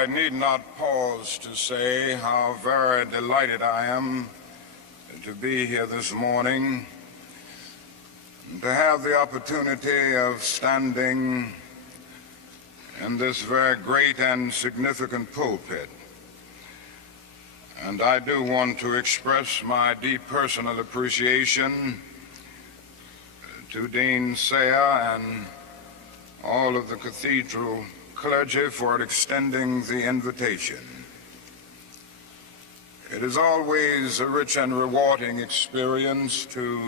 I need not pause to say how very delighted I am to be here this morning and to have the opportunity of standing in this very great and significant pulpit. And I do want to express my deep personal appreciation to Dean Sayer and all of the cathedral clergy for extending the invitation. It is always a rich and rewarding experience to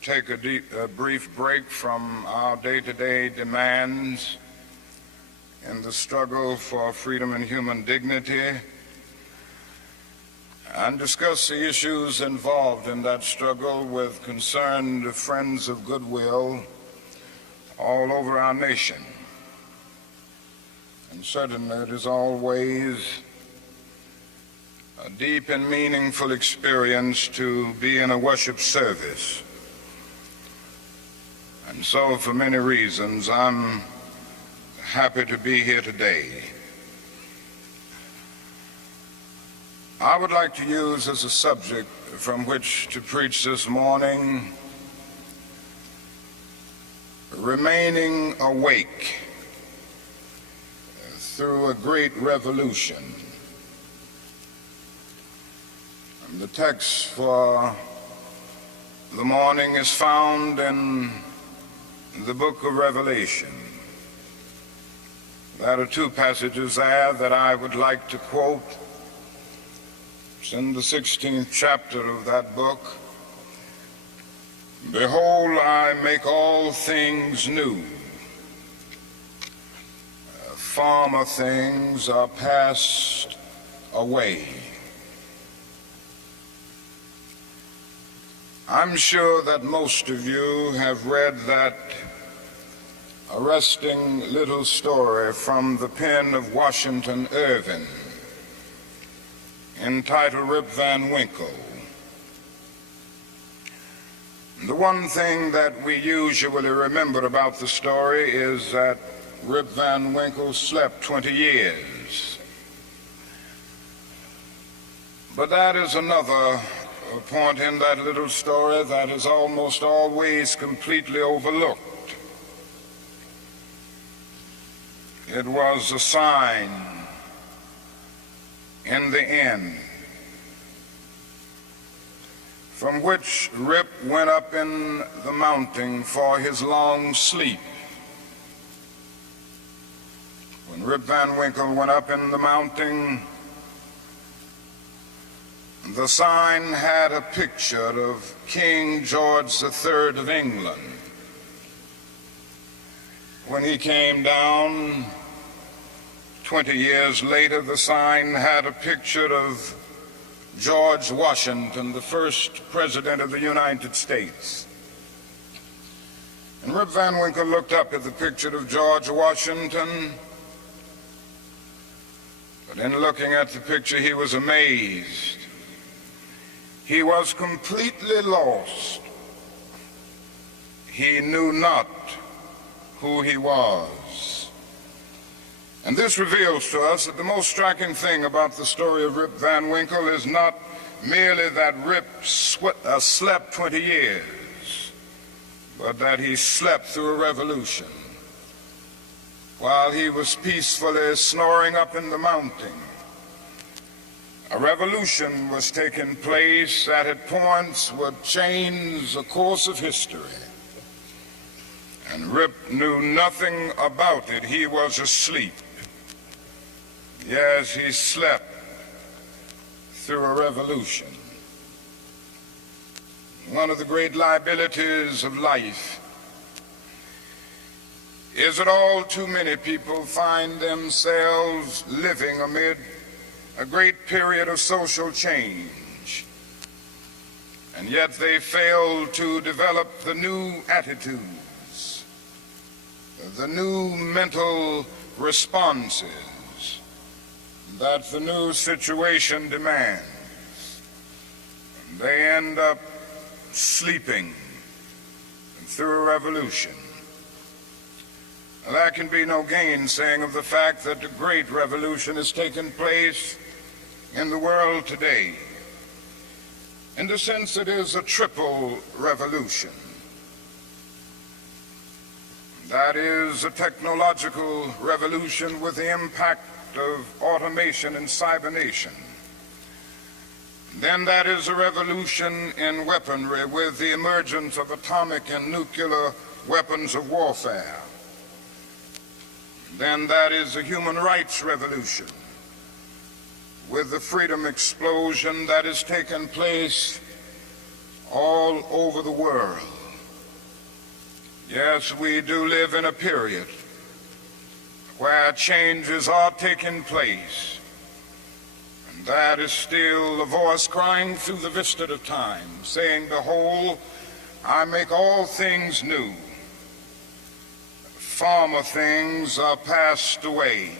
take a brief break from our day-to-day demands in the struggle for freedom and human dignity and discuss the issues involved in that struggle with concerned friends of goodwill all over our nation. And certainly it is always a deep and meaningful experience to be in a worship service. And so for many reasons, I'm happy to be here today. I would like to use as a subject from which to preach this morning, remaining awake through a great revolution. And the text for the morning is found in the book of Revelation. There are two passages there that I would like to quote. It's in the 16th chapter of that book. Behold, I make all things new. Former things are passed away. I'm sure that most of you have read that arresting little story from the pen of Washington Irving entitled Rip Van Winkle. The one thing that we usually remember about the story is that Rip Van Winkle slept 20 years. But that is another point in that little story that is almost always completely overlooked. It was a sign in the end from which Rip went up in the mountain for his long sleep. When Rip Van Winkle went up in the mountain, the sign had a picture of King George III of England. When he came down 20 years later, the sign had a picture of George Washington, the first president of the United States. And Rip Van Winkle looked up at the picture of George Washington, but in looking at the picture, he was amazed. He was completely lost. He knew not who he was. And this reveals to us that the most striking thing about the story of Rip Van Winkle is not merely that Rip slept 20 years, but that he slept through a revolution. While he was peacefully snoring up in the mountain, a revolution was taking place that at points would change the course of history. And Rip knew nothing about it. He was asleep. Yes, he slept through a revolution. One of the great liabilities of life is that all too many people find themselves living amid a great period of social change, and yet they fail to develop the new attitudes, the new mental responses that the new situation demands. And they end up sleeping through a revolution. There can be no gainsaying of the fact that a great revolution has taken place in the world today. In the sense, it is a triple revolution. That is a technological revolution with the impact of automation and cybernation. Then that is a revolution in weaponry with the emergence of atomic and nuclear weapons of warfare. Then that is a human rights revolution with the freedom explosion that has taken place all over the world. Yes, we do live in a period where changes are taking place, and that is still the voice crying through the vista of time, saying, "Behold, I make all things new. Former things are passed away."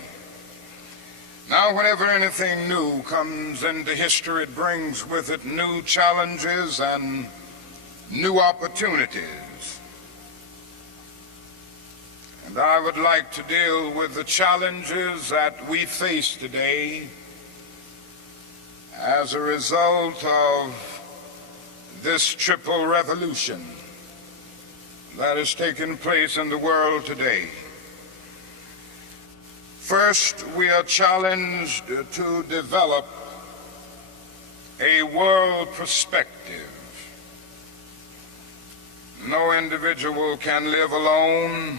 Now, whenever anything new comes into history, it brings with it new challenges and new opportunities. And I would like to deal with the challenges that we face today as a result of this triple revolution that has taken place in the world today. First, we are challenged to develop a world perspective. No individual can live alone.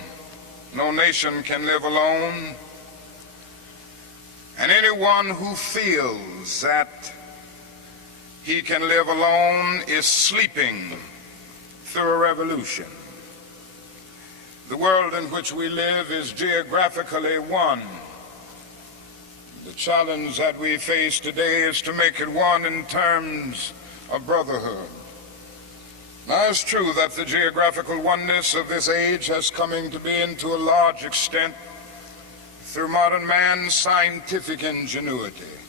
No nation can live alone. And anyone who feels that he can live alone is sleeping through a revolution. The world in which we live is geographically one. The challenge that we face today is to make it one in terms of brotherhood. Now, it's true that the geographical oneness of this age has come to be to a large extent through modern man's scientific ingenuity.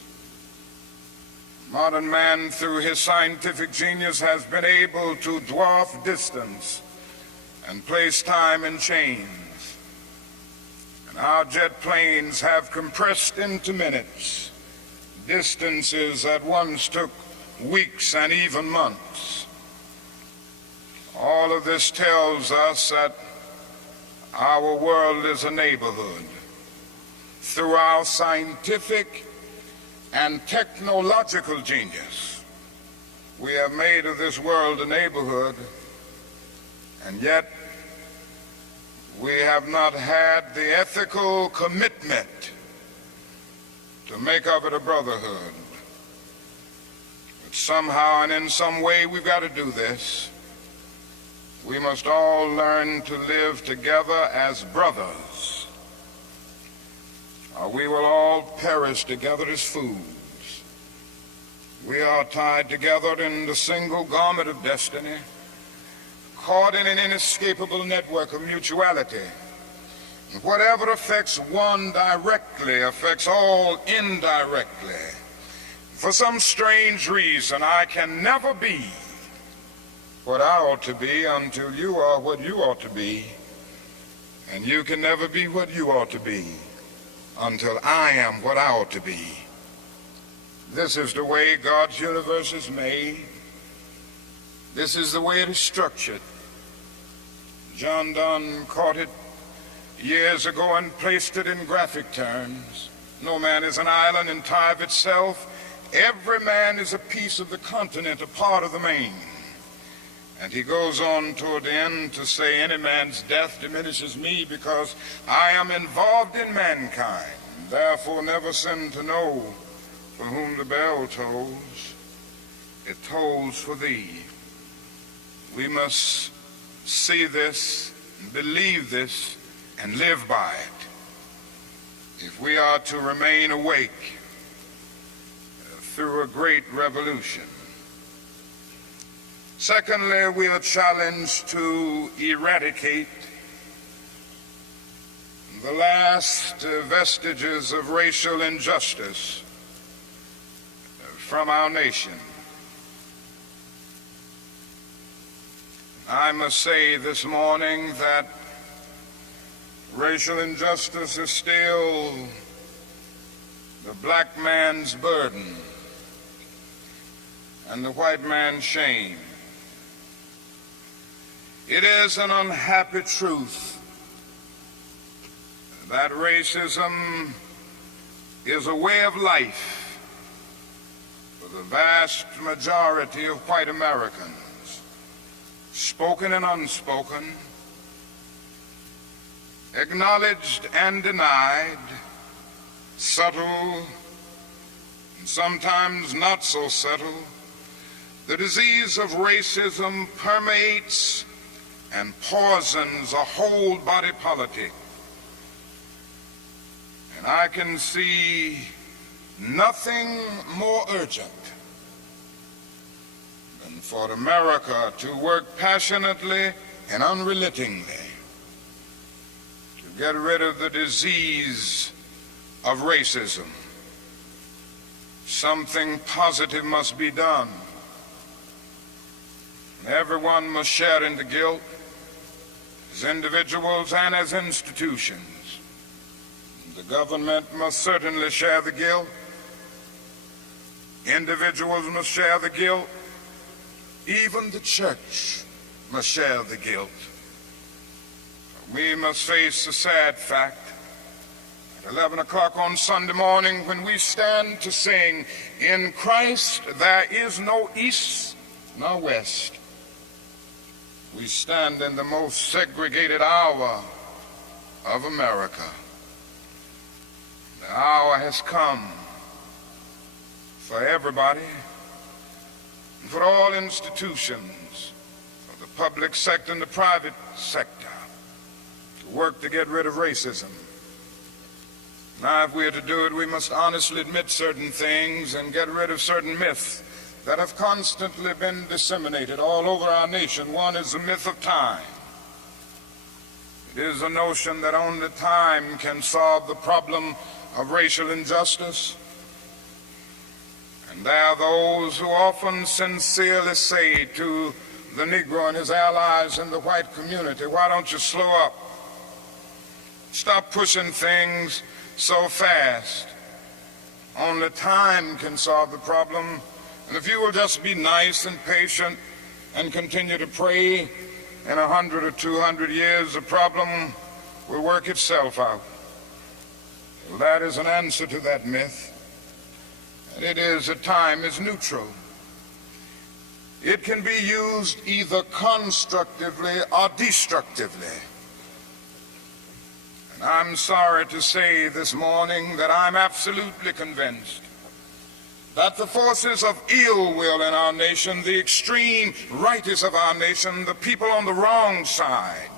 Modern man, through his scientific genius, has been able to dwarf distance and place time in chains. And our jet planes have compressed into minutes distances that once took weeks and even months. All of this tells us that our world is a neighborhood. Through our scientific and technological genius, we have made of this world a neighborhood, and yet we have not had the ethical commitment to make of it a brotherhood. But somehow and in some way we've got to do this. We must all learn to live together as brothers, or we will all perish together as fools. We are tied together in the single garment of destiny, caught in an inescapable network of mutuality. And whatever affects one directly affects all indirectly. For some strange reason, I can never be what I ought to be until you are what you ought to be, and you can never be what you ought to be until I am what I ought to be. This is the way God's universe is made. This is the way it is structured. John Donne caught it years ago and placed it in graphic terms. No man is an island entire of itself. Every man is a piece of the continent, a part of the main. And he goes on toward the end to say, any man's death diminishes me because I am involved in mankind. Therefore never sin to know for whom the bell tolls. It tolls for thee. We must see this, believe this, and live by it if we are to remain awake through a great revolution. Secondly, we are challenged to eradicate the last vestiges of racial injustice from our nation. I must say this morning that Racial injustice is still the black man's burden and the white man's shame. It is an unhappy truth that racism is a way of life for the vast majority of white Americans, spoken and unspoken, acknowledged and denied, subtle and sometimes not so subtle. The disease of racism permeates and poisons a whole body politic. And I can see nothing more urgent than for America to work passionately and unrelentingly to get rid of the disease of racism. Something positive must be done. Everyone must share in the guilt, as individuals and as institutions. The government must certainly share the guilt. Individuals must share the guilt. Even the church must share the guilt. We must face the sad fact at 11 o'clock on Sunday morning when we stand to sing, "In Christ there is no east nor west." We stand in the most segregated hour of America. The hour has come for everybody, and for all institutions, for the public sector and the private sector, to work to get rid of racism. Now, if we are to do it, we must honestly admit certain things and get rid of certain myths that have constantly been disseminated all over our nation. One is the myth of time. It is a notion that only time can solve the problem of racial injustice. And there are those who often sincerely say to the Negro and his allies in the white community, "Why don't you slow up? Stop pushing things so fast. Only time can solve the problem. And if you will just be nice and patient and continue to pray, in 100 or 200 years, the problem will work itself out." Well, that is an answer to that myth. And it is that time is neutral. It can be used either constructively or destructively. And I'm sorry to say this morning that I'm absolutely convinced that the forces of ill will in our nation, the extreme rightists of our nation, the people on the wrong side,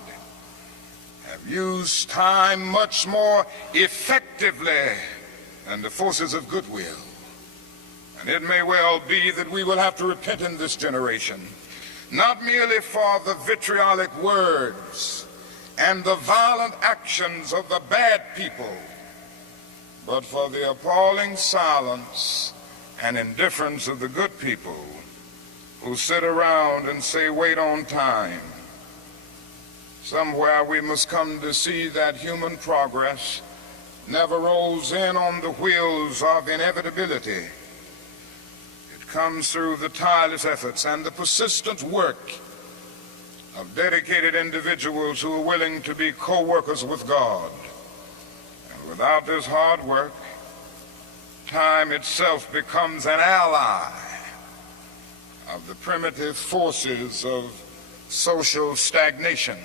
have used time much more effectively than the forces of goodwill. And it may well be that we will have to repent in this generation, not merely for the vitriolic words and the violent actions of the bad people, but for the appalling silence and indifference of the good people who sit around and say, "Wait on time." Somewhere we must come to see that human progress never rolls in on the wheels of inevitability. It comes through the tireless efforts and the persistent work of dedicated individuals who are willing to be co-workers with God. And without this hard work, time itself becomes an ally of the primitive forces of social stagnation.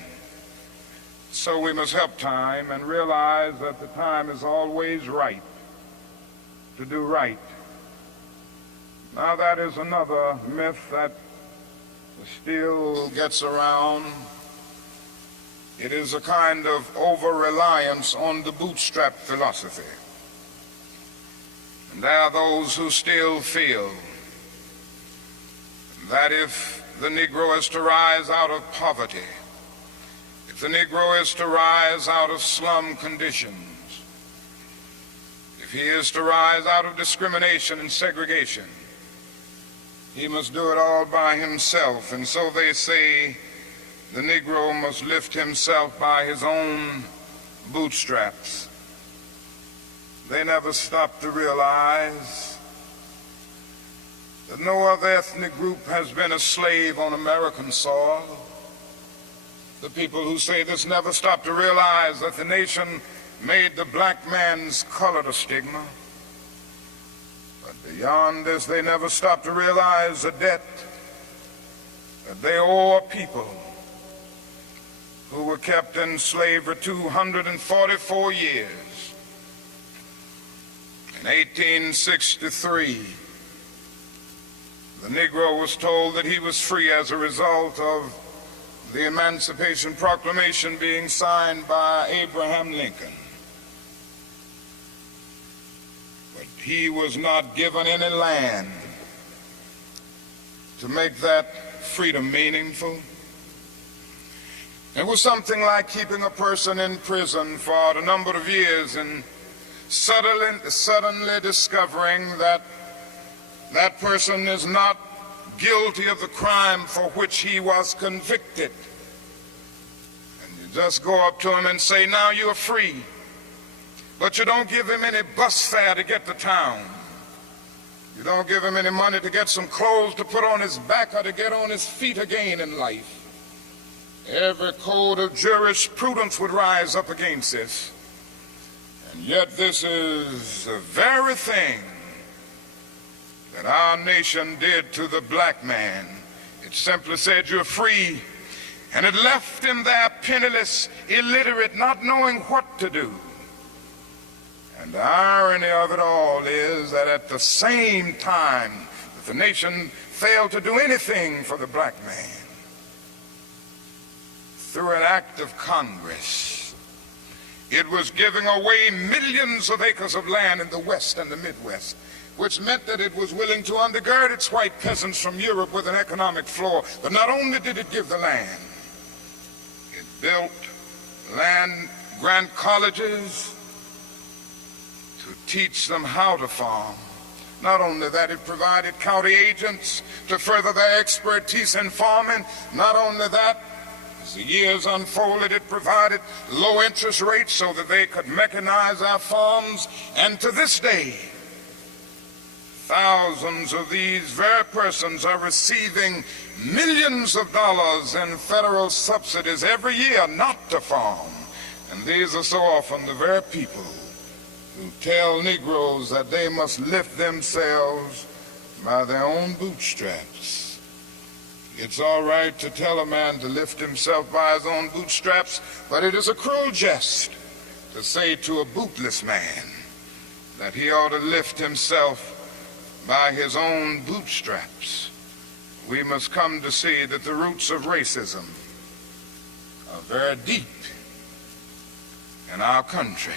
So we must help time and realize that the time is always right to do right. Now, that is another myth that still gets around. It is a kind of over-reliance on the bootstrap philosophy. And there are those who still feel that if the Negro is to rise out of poverty, if the Negro is to rise out of slum conditions, if he is to rise out of discrimination and segregation, he must do it all by himself. And so they say the Negro must lift himself by his own bootstraps. They never stopped to realize that no other ethnic group has been a slave on American soil. The people who say this never stop to realize that the nation made the black man's color a stigma. But beyond this, they never stop to realize the debt that they owe a people who were kept in slavery 244 years. In 1863, the Negro was told that he was free as a result of the Emancipation Proclamation being signed by Abraham Lincoln. But he was not given any land to make that freedom meaningful. It was something like keeping a person in prison for a number of years and suddenly discovering that that person is not guilty of the crime for which he was convicted. And you just go up to him and say, now you're free. But you don't give him any bus fare to get to town. You don't give him any money to get some clothes to put on his back or to get on his feet again in life. Every code of jurisprudence would rise up against this. And yet this is the very thing that our nation did to the black man. It simply said you're free, and it left him there penniless, illiterate, not knowing what to do. And the irony of it all is that at the same time that the nation failed to do anything for the black man, through an act of Congress, it was giving away millions of acres of land in the West and the Midwest, which meant that it was willing to undergird its white peasants from Europe with an economic floor. But not only did it give the land, it built land-grant colleges to teach them how to farm. Not only that, it provided county agents to further their expertise in farming. Not only that, as the years unfolded, it provided low interest rates so that they could mechanize our farms. And to this day, thousands of these very persons are receiving millions of dollars in federal subsidies every year not to farm. And these are so often the very people who tell Negroes that they must lift themselves by their own bootstraps. It's all right to tell a man to lift himself by his own bootstraps, but it is a cruel jest to say to a bootless man that he ought to lift himself by his own bootstraps. We must come to see that the roots of racism are very deep in our country.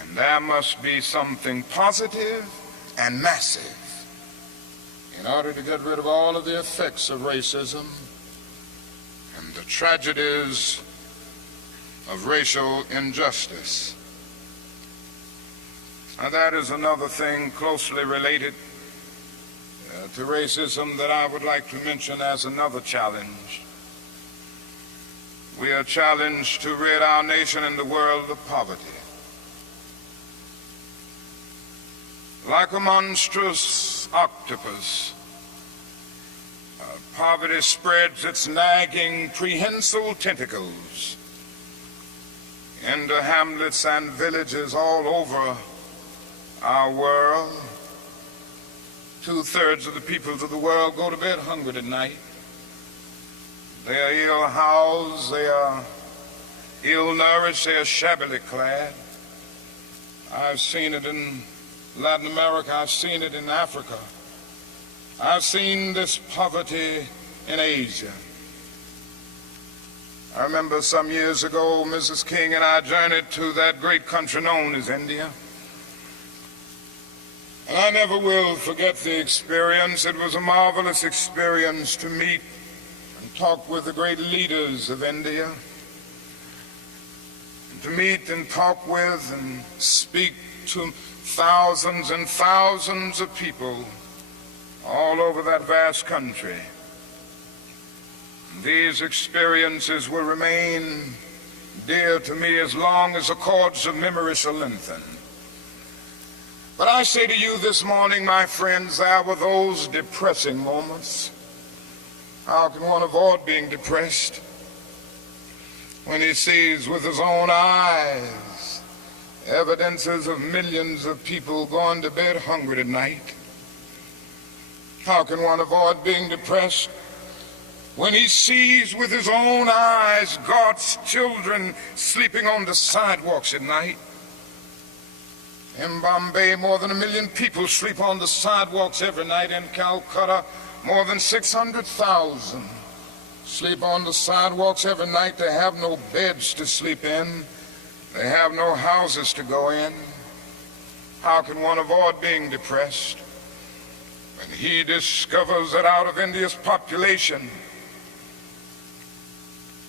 And there must be something positive and massive in order to get rid of all of the effects of racism and the tragedies of racial injustice. Now that is another thing closely related to racism that I would like to mention as another challenge. We are challenged to rid our nation and the world of poverty. Like a monstrous octopus, poverty spreads its nagging, prehensile tentacles into hamlets and villages all over our world. 2/3 of the peoples of the world go to bed hungry at night. They are ill-housed, they are ill-nourished, they are shabbily clad. I've seen it in Latin America, I've seen it in Africa. I've seen this poverty in Asia. I remember some years ago, Mrs. King and I journeyed to that great country known as India. And I never will forget the experience. It was a marvelous experience to meet and talk with the great leaders of India. And to meet and talk with and speak to thousands and thousands of people all over that vast country. These experiences will remain dear to me as long as the cords of memory shall lengthen. But I say to you this morning, my friends, there were those depressing moments. How can one avoid being depressed when he sees with his own eyes evidences of millions of people going to bed hungry tonight? How can one avoid being depressed when he sees with his own eyes God's children sleeping on the sidewalks at night? In Bombay, more than 1 million people sleep on the sidewalks every night. In Calcutta, more than 600,000 sleep on the sidewalks every night. They have no beds to sleep in. They have no houses to go in. How can one avoid being depressed when he discovers that out of India's population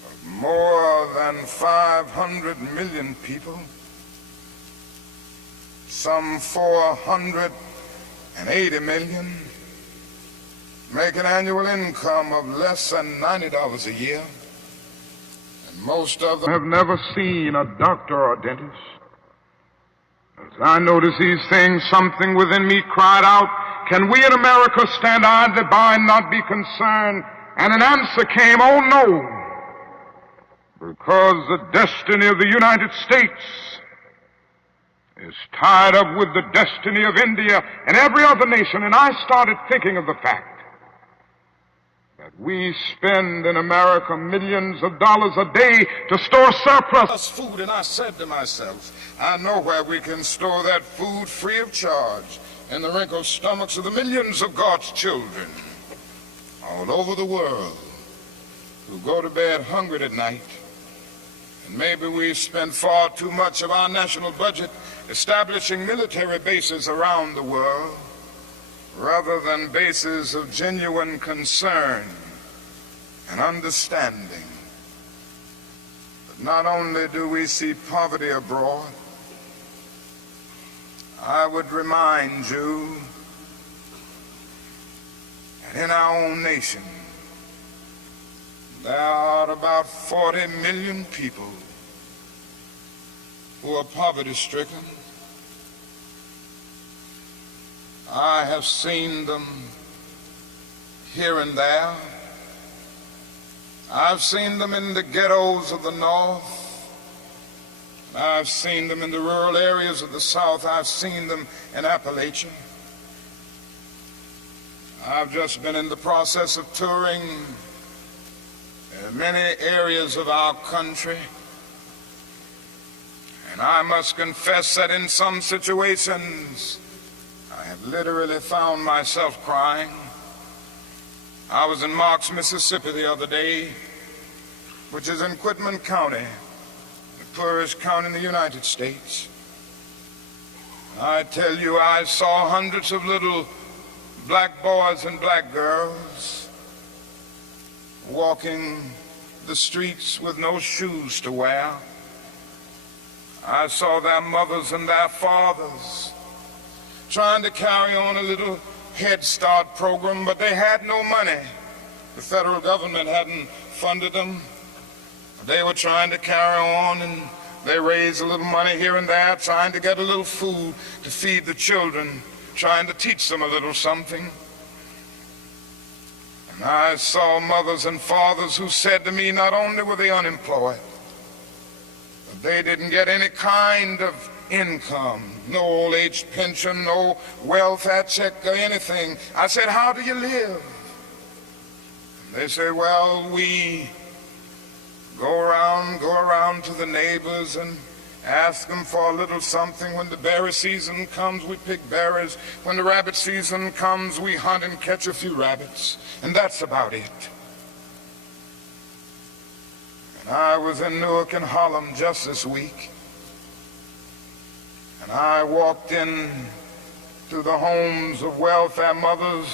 of more than 500 million people, some 480 million make an annual income of less than $90 a year, and most of them have never seen a doctor or dentist. As I noticed these things, something within me cried out, can we in America stand idly by and not be concerned? And an answer came, oh no, because the destiny of the United States is tied up with the destiny of India and every other nation. And I started thinking of the fact that we spend in America millions of dollars a day to store surplus food. And I said to myself, I know where we can store that food free of charge, in the wrinkled stomachs of the millions of God's children all over the world who go to bed hungry at night. And maybe we spend far too much of our national budget establishing military bases around the world rather than bases of genuine concern and understanding. But not only do we see poverty abroad, I would remind you that in our own nation there are about 40 million people who are poverty-stricken. I have seen them here and there. I've seen them in the ghettos of the North. I've seen them in the rural areas of the South. I've seen them in Appalachia. I've just been in the process of touring many areas of our country. And I must confess that in some situations, I have literally found myself crying. I was in Marks, Mississippi the other day, which is in Quitman County, the poorest county in the United States. I tell you, I saw hundreds of little black boys and black girls walking the streets with no shoes to wear. I saw their mothers and their fathers trying to carry on a little Head Start program, but they had no money. The federal government hadn't funded them. They were trying to carry on, and they raised a little money here and there, trying to get a little food to feed the children, trying to teach them a little something. And I saw mothers and fathers who said to me, not only were they unemployed, but they didn't get any kind of income, no old age pension, no welfare check or anything. I said, how do you live? And they say, well, we go around to the neighbors and ask them for a little something. When the berry season comes, we pick berries. When the rabbit season comes, we hunt and catch a few rabbits. And that's about it. And I was in Newark and Harlem just this week. And I walked in to the homes of welfare mothers.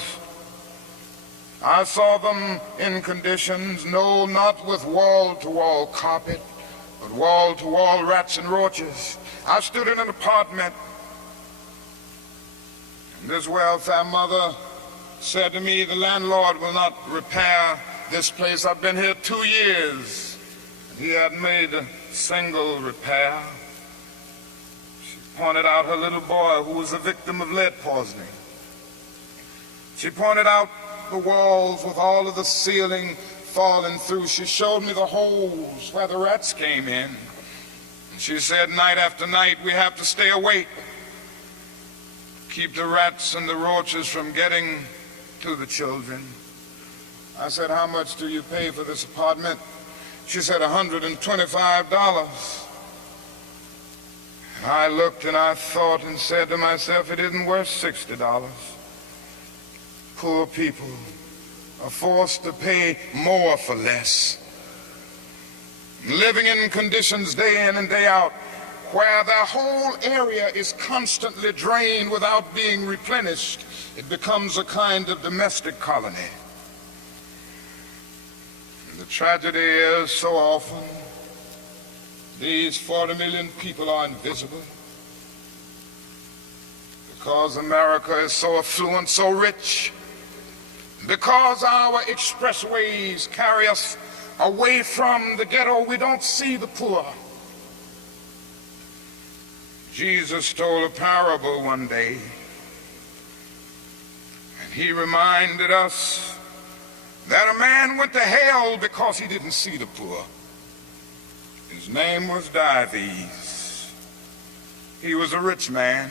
I saw them in conditions, no, not with wall-to-wall carpet, but wall-to-wall rats and roaches. I stood in an apartment, and this welfare mother said to me, the landlord will not repair this place. I've been here 2 years. And he had made single repair. She pointed out her little boy who was a victim of lead poisoning. She pointed out the walls with all of the ceiling falling through. She showed me the holes where the rats came in. And she said, night after night, we have to stay awake, keep the rats and the roaches from getting to the children. I said, how much do you pay for this apartment? She said, $125. And I looked and I thought and said to myself, it isn't worth $60. Poor people are forced to pay more for less, living in conditions day in and day out where their whole area is constantly drained without being replenished. It becomes a kind of domestic colony. And the tragedy is, so often these 40 million people are invisible because America is so affluent, so rich, because our expressways carry us away from the ghetto. We don't see the poor. Jesus told a parable one day, and he reminded us that a man went to hell because he didn't see the poor. His name was Dives. He was a rich man.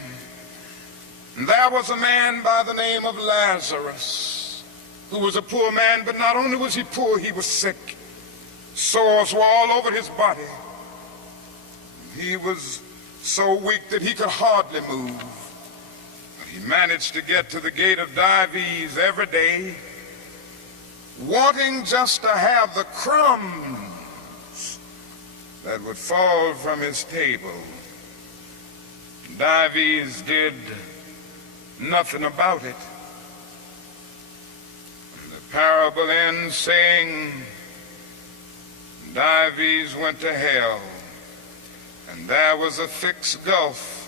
And there was a man by the name of Lazarus, who was a poor man, but not only was he poor, he was sick. Sores were all over his body. He was so weak that he could hardly move. But he managed to get to the gate of Dives every day, wanting just to have the crumbs that would fall from his table. Dives did nothing about it. And the parable ends saying, Dives went to hell, and there was a thick gulf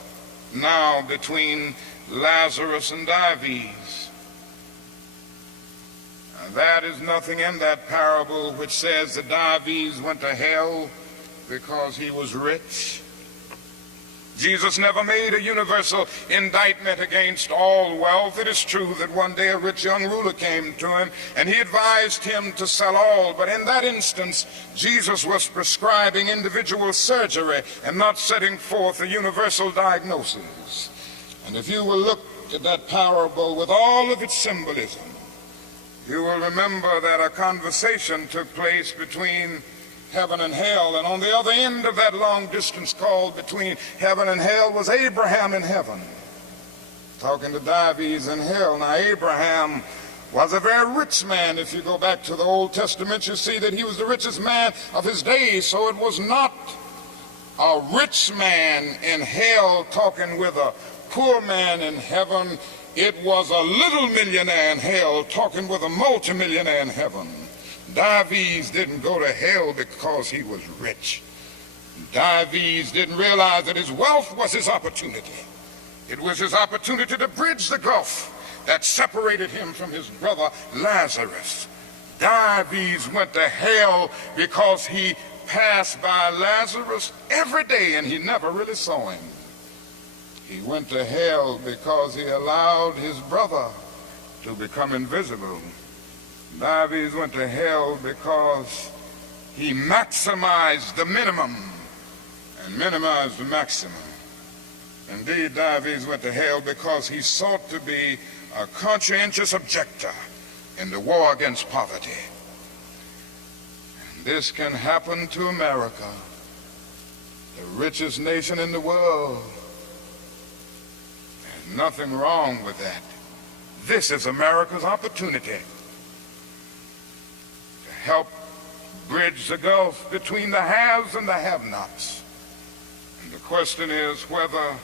now between Lazarus and Dives. Now, that is nothing in that parable which says that Dives went to hell because he was rich. Jesus never made a universal indictment against all wealth. It is true that one day a rich young ruler came to him and he advised him to sell all, but in that instance Jesus was prescribing individual surgery and not setting forth a universal diagnosis. And if you will look at that parable with all of its symbolism, you will remember that a conversation took place between heaven and hell, and on the other end of that long distance called between heaven and hell was Abraham in heaven, talking to Dives in hell. Now, Abraham was a very rich man. If you go back to the Old Testament, you see that he was the richest man of his days. So it was not a rich man in hell talking with a poor man in heaven. It was a little millionaire in hell talking with a multimillionaire in heaven. Dives didn't go to hell because he was rich. Dives didn't realize that his wealth was his opportunity. It was his opportunity to bridge the gulf that separated him from his brother Lazarus. Dives went to hell because he passed by Lazarus every day and he never really saw him. He went to hell because he allowed his brother to become invisible. Dives went to hell because he maximized the minimum and minimized the maximum. Indeed, Dives went to hell because he sought to be a conscientious objector in the war against poverty. And this can happen to America, the richest nation in the world. There's nothing wrong with that. This is America's opportunity help bridge the gulf between the haves and the have-nots. And the question is whether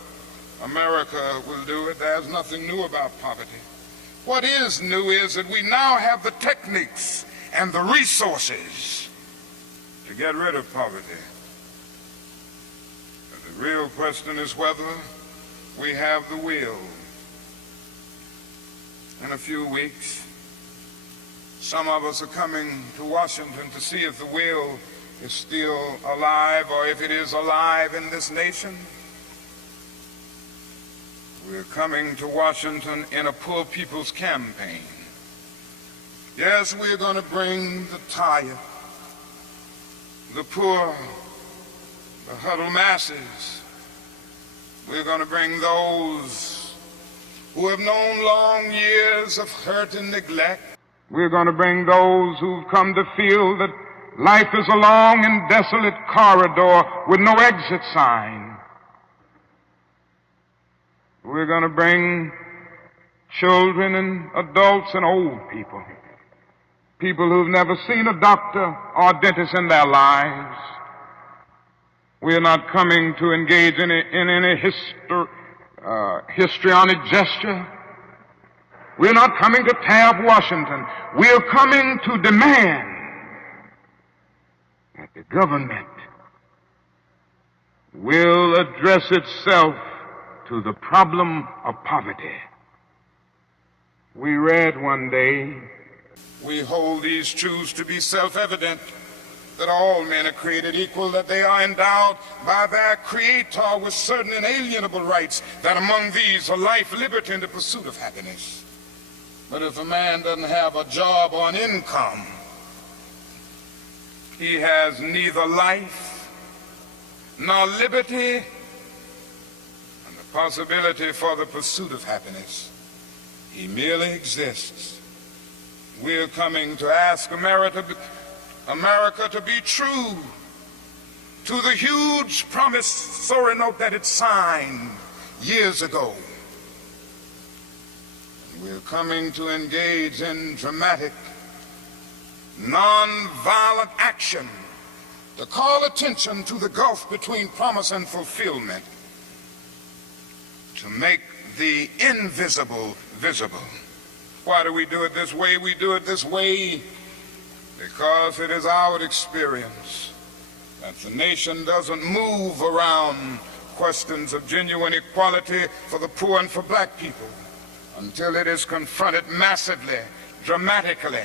America will do it. There's nothing new about poverty. What is new is that we now have the techniques and the resources to get rid of poverty. But the real question is whether we have the will. In a few weeks, some of us are coming to Washington to see if the will is still alive, or if it is alive in this nation. We're coming to Washington in a poor people's campaign. Yes, we're going to bring the tired, the poor, the huddled masses. We're going to bring those who have known long years of hurt and neglect. We're going to bring those who've come to feel that life is a long and desolate corridor with no exit sign. We're going to bring children and adults and old people, people who've never seen a doctor or a dentist in their lives. We're not coming to engage in any histrionic gesture. We're not coming to tear up Washington. We're coming to demand that the government will address itself to the problem of poverty. We read one day, we hold these truths to be self-evident, that all men are created equal, that they are endowed by their Creator with certain inalienable rights, that among these are life, liberty, and the pursuit of happiness. But if a man doesn't have a job or an income, he has neither life nor liberty and the possibility for the pursuit of happiness. He merely exists. We're coming to ask America to be true to the huge promissory note that it signed years ago. We're coming to engage in dramatic, non-violent action to call attention to the gulf between promise and fulfillment, to make the invisible visible. Why do we do it this way? We do it this way because it is our experience that the nation doesn't move around questions of genuine equality for the poor and for black people until it is confronted massively, dramatically,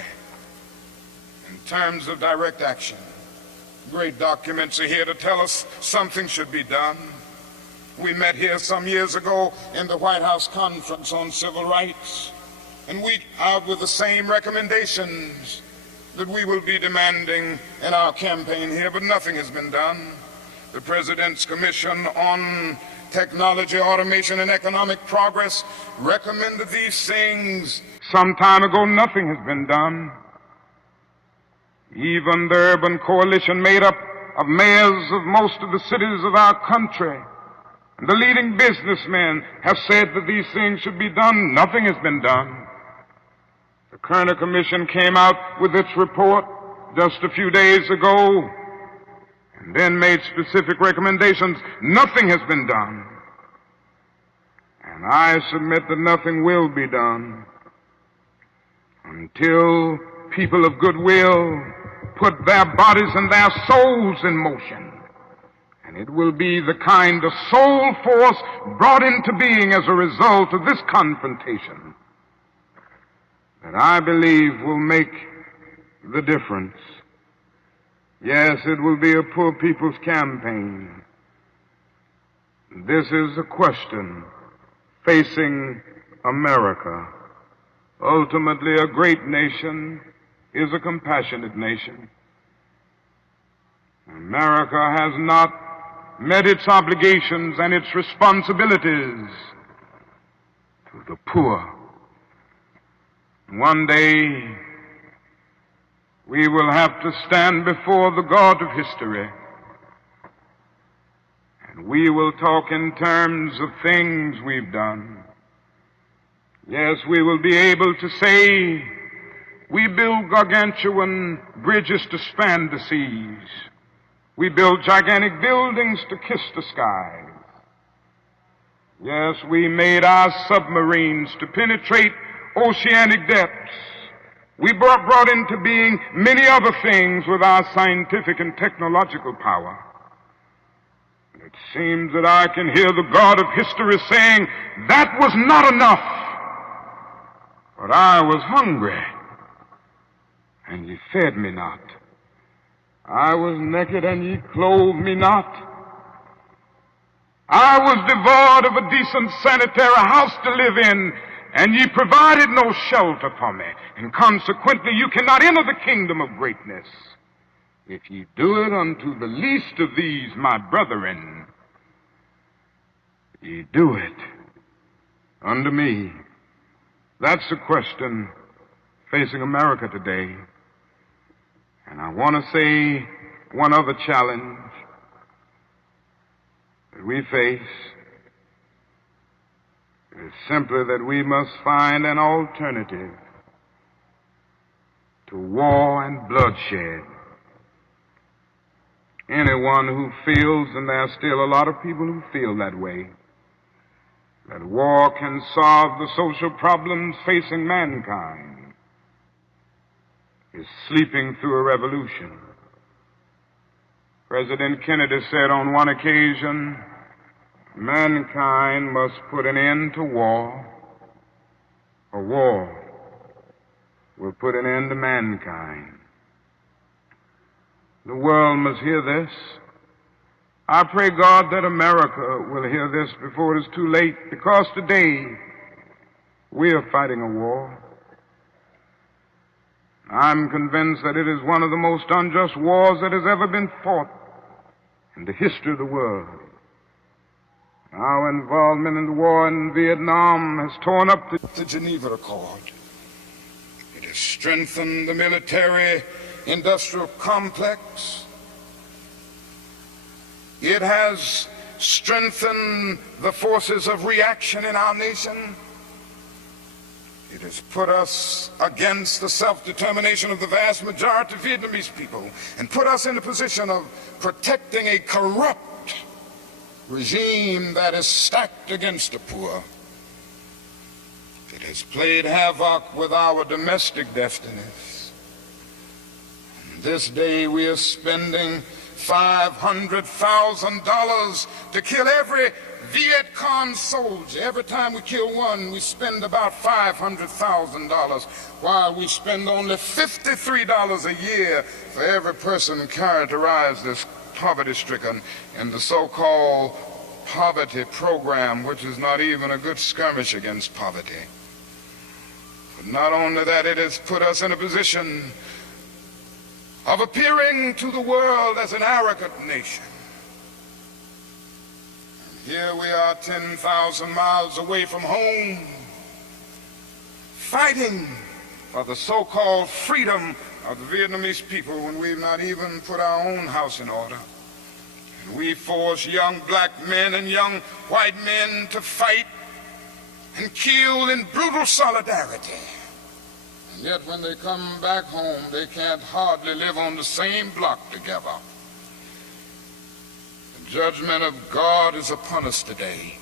in terms of direct action. Great documents are here to tell us something should be done. We met here some years ago in the White House Conference on Civil Rights, and we out with the same recommendations that we will be demanding in our campaign here, but nothing has been done. The President's Commission on Technology, Automation, and Economic Progress recommended these things some time ago. Nothing has been done. Even the urban coalition made up of mayors of most of the cities of our country, and the leading businessmen have said that these things should be done. Nothing has been done. The Kerner Commission came out with its report just a few days ago and then made specific recommendations. Nothing has been done. And I submit that nothing will be done until people of goodwill put their bodies and their souls in motion. And it will be the kind of soul force brought into being as a result of this confrontation that I believe will make the difference. Yes, it will be a poor people's campaign. This is a question facing America. Ultimately, a great nation is a compassionate nation. America has not met its obligations and its responsibilities to the poor. One day, we will have to stand before the God of history, and we will talk in terms of things we've done. Yes, we will be able to say, we build gargantuan bridges to span the seas. We build gigantic buildings to kiss the skies. Yes, we made our submarines to penetrate oceanic depths. We brought into being many other things with our scientific and technological power. It seems that I can hear the God of history saying, that was not enough, but I was hungry, and ye fed me not. I was naked and ye clothed me not. I was devoid of a decent sanitary house to live in, and ye provided no shelter for me. And consequently, you cannot enter the kingdom of greatness. If ye do it unto the least of these, my brethren, ye do it unto me. That's the question facing America today. And I want to say one other challenge that we face is simply that we must find an alternative to war and bloodshed. Anyone who feels, and there are still a lot of people who feel that way, that war can solve the social problems facing mankind, is sleeping through a revolution. President Kennedy said on one occasion, mankind must put an end to war, or war will put an end to mankind. The world must hear this. I pray God that America will hear this before it is too late, because today we are fighting a war. I'm convinced that it is one of the most unjust wars that has ever been fought in the history of the world. Our involvement in the war in Vietnam has torn up the Geneva Accord. It has strengthened the military-industrial complex. It has strengthened the forces of reaction in our nation. It has put us against the self-determination of the vast majority of Vietnamese people and put us in a position of protecting a corrupt regime that is stacked against the poor. It has played havoc with our domestic destinies. And this day we are spending $500,000 to kill every Viet Cong soldier. Every time we kill one, we spend about $500,000, while we spend only $53 a year for every person characterized as poverty-stricken in the so-called poverty program, which is not even a good skirmish against poverty. But not only that, it has put us in a position of appearing to the world as an arrogant nation. Here we are 10,000 miles away from home, fighting for the so-called freedom of the Vietnamese people when we've not even put our own house in order. And we force young black men and young white men to fight and kill in brutal solidarity. And yet when they come back home, they can't hardly live on the same block together. The judgment of God is upon us today.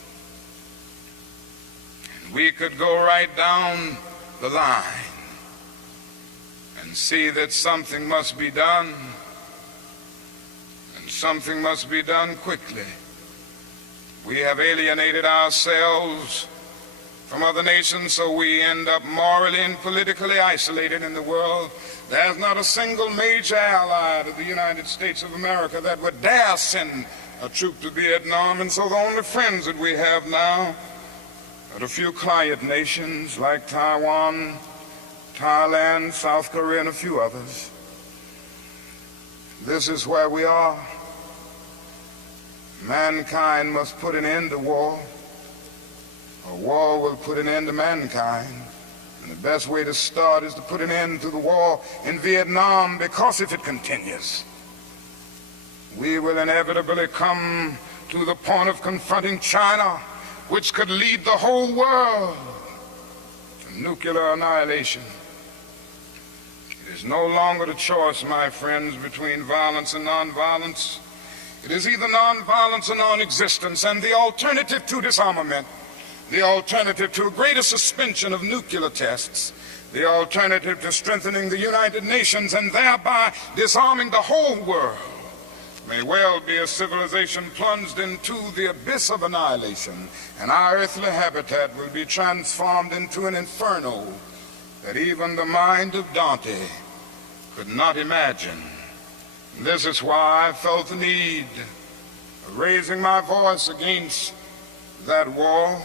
And we could go right down the line and see that something must be done, and something must be done quickly. We have alienated ourselves from other nations, so we end up morally and politically isolated in the world. There's not a single major ally of the United States of America that would dare send a troop to Vietnam, and so the only friends that we have now are a few quiet nations like Taiwan, Thailand, South Korea, and a few others. This is where we are. Mankind must put an end to war, or war will put an end to mankind. And the best way to start is to put an end to the war in Vietnam, because if it continues, we will inevitably come to the point of confronting China, which could lead the whole world to nuclear annihilation. It is no longer the choice, my friends, between violence and nonviolence. It is either nonviolence or non-existence, and the alternative to disarmament, the alternative to a greater suspension of nuclear tests, the alternative to strengthening the United Nations and thereby disarming the whole world, may well be a civilization plunged into the abyss of annihilation, and our earthly habitat will be transformed into an inferno that even the mind of Dante could not imagine This is why I felt the need of raising my voice against that war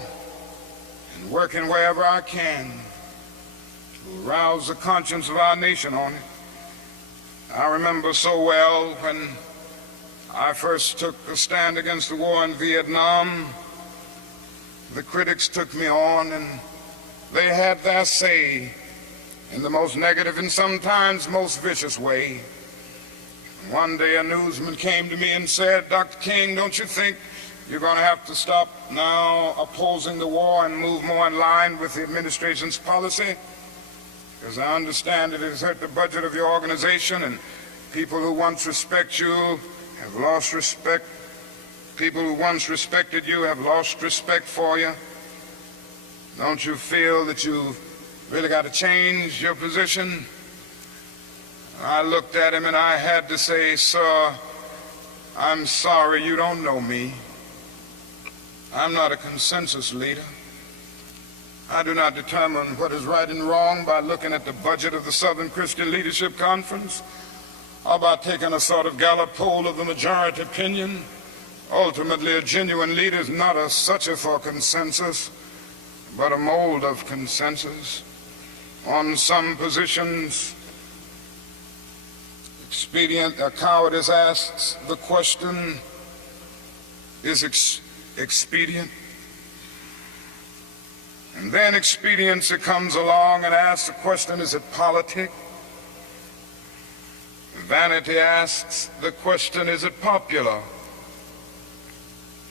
and working wherever I can to arouse the conscience of our nation on it. I remember so well when I first took a stand against the war in Vietnam, the critics took me on and they had their say in the most negative and sometimes most vicious way. One day a newsman came to me and said, "Dr. King, don't you think you're going to have to stop now opposing the war and move more in line with the administration's policy? Because I understand it has hurt the budget of your organization, and people who once respect you have lost respect. People who once respected you have lost respect for you. Don't you feel that you've really got to change your position?" I looked at him and I had to say, "Sir, I'm sorry, you don't know me. I'm not a consensus leader. I do not determine what is right and wrong by looking at the budget of the Southern Christian Leadership Conference or by taking a sort of Gallup poll of the majority opinion. Ultimately, a genuine leader is not a searcher for consensus, but a mold of consensus. On some positions, cowardice asks the question, is expedient? And then expediency comes along and asks the question, is it politic? Vanity asks the question, is it popular?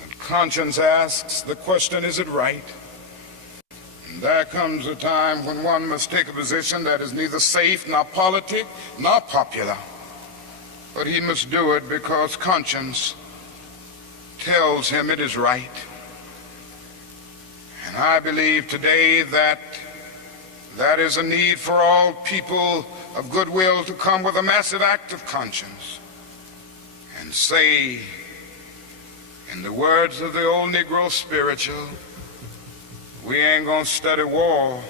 And conscience asks the question, is it right? And there comes a time when one must take a position that is neither safe, nor politic, nor popular. But he must do it because conscience tells him it is right. And I believe today that that is a need for all people of goodwill to come with a massive act of conscience and say, in the words of the old Negro spiritual, we ain't gonna study war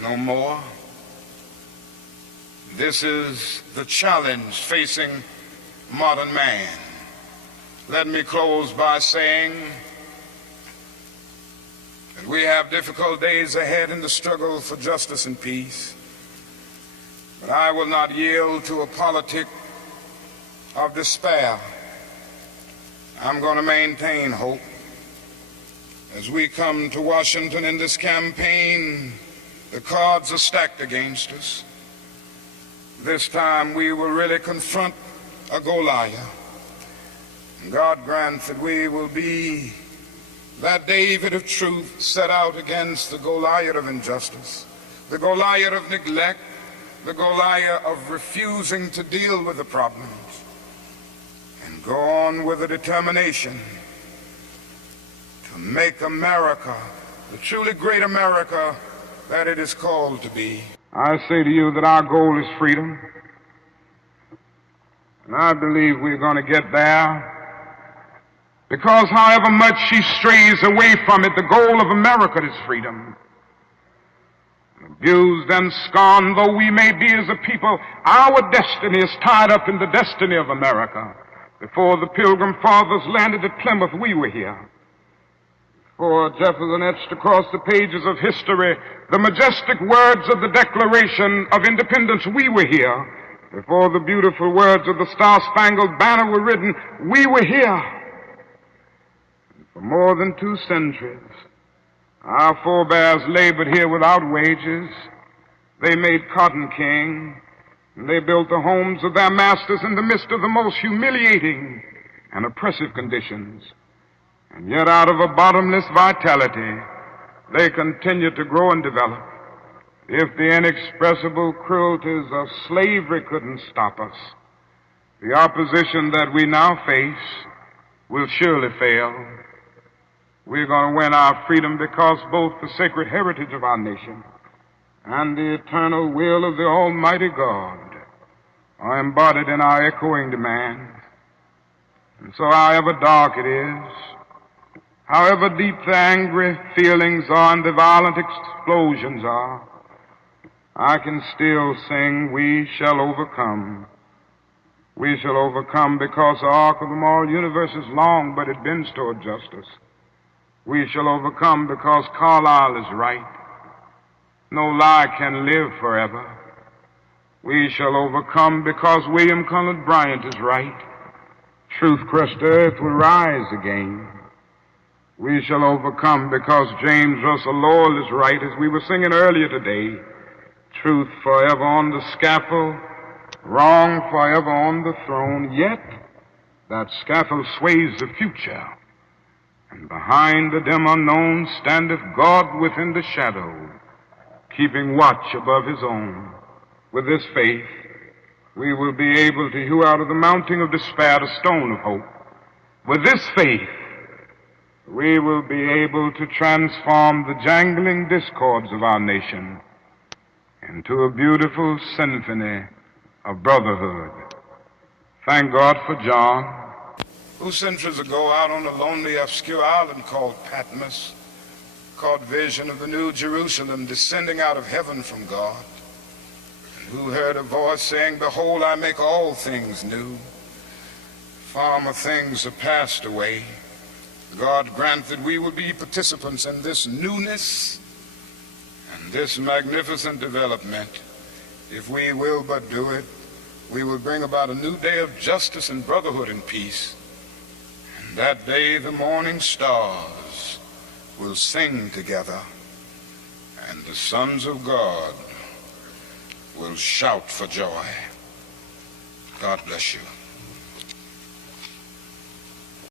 no more. This is the challenge facing modern man. Let me close by saying that we have difficult days ahead in the struggle for justice and peace. But I will not yield to a politic of despair. I'm going to maintain hope. As we come to Washington in this campaign, the cards are stacked against us. This time we will really confront a Goliath. And God grant that we will be that David of truth set out against the Goliath of injustice, the Goliath of neglect, the Goliath of refusing to deal with the problems, and go on with a determination to make America the truly great America that it is called to be. I say to you that our goal is freedom, and I believe we're going to get there, because however much she strays away from it, the goal of America is freedom. Abused and scorned though we may be as a people, our destiny is tied up in the destiny of America. Before the Pilgrim Fathers landed at Plymouth, we were here. Before Jefferson etched across the pages of history the majestic words of the Declaration of Independence, we were here. Before the beautiful words of the Star-Spangled Banner were written, we were here. For more than 2 centuries, our forebears labored here without wages. They made cotton king, and they built the homes of their masters in the midst of the most humiliating and oppressive conditions. And yet out of a bottomless vitality, they continue to grow and develop. If the inexpressible cruelties of slavery couldn't stop us, the opposition that we now face will surely fail. We're going to win our freedom because both the sacred heritage of our nation and the eternal will of the Almighty God are embodied in our echoing demands. And so however dark it is, however deep the angry feelings are and the violent explosions are, I can still sing, we shall overcome. We shall overcome because the arc of the moral universe is long, but it bends toward justice. We shall overcome because Carlyle is right. No lie can live forever. We shall overcome because William Cullen Bryant is right. Truth-crushed earth will rise again. We shall overcome because James Russell Lowell is right, as we were singing earlier today. Truth forever on the scaffold, wrong forever on the throne, yet that scaffold sways the future, and behind the dim unknown standeth God within the shadow, keeping watch above his own. With this faith, we will be able to hew out of the mountain of despair the stone of hope. With this faith, we will be able to transform the jangling discords of our nation into a beautiful symphony of brotherhood. Thank God for John, who centuries ago out on a lonely, obscure island called Patmos caught vision of the New Jerusalem descending out of heaven from God, and who heard a voice saying, "Behold, I make all things new. Former things are passed away." God grant that we will be participants in this newness and this magnificent development. If we will but do it, we will bring about a new day of justice and brotherhood and peace. And that day the morning stars will sing together, and the sons of God will shout for joy. God bless you.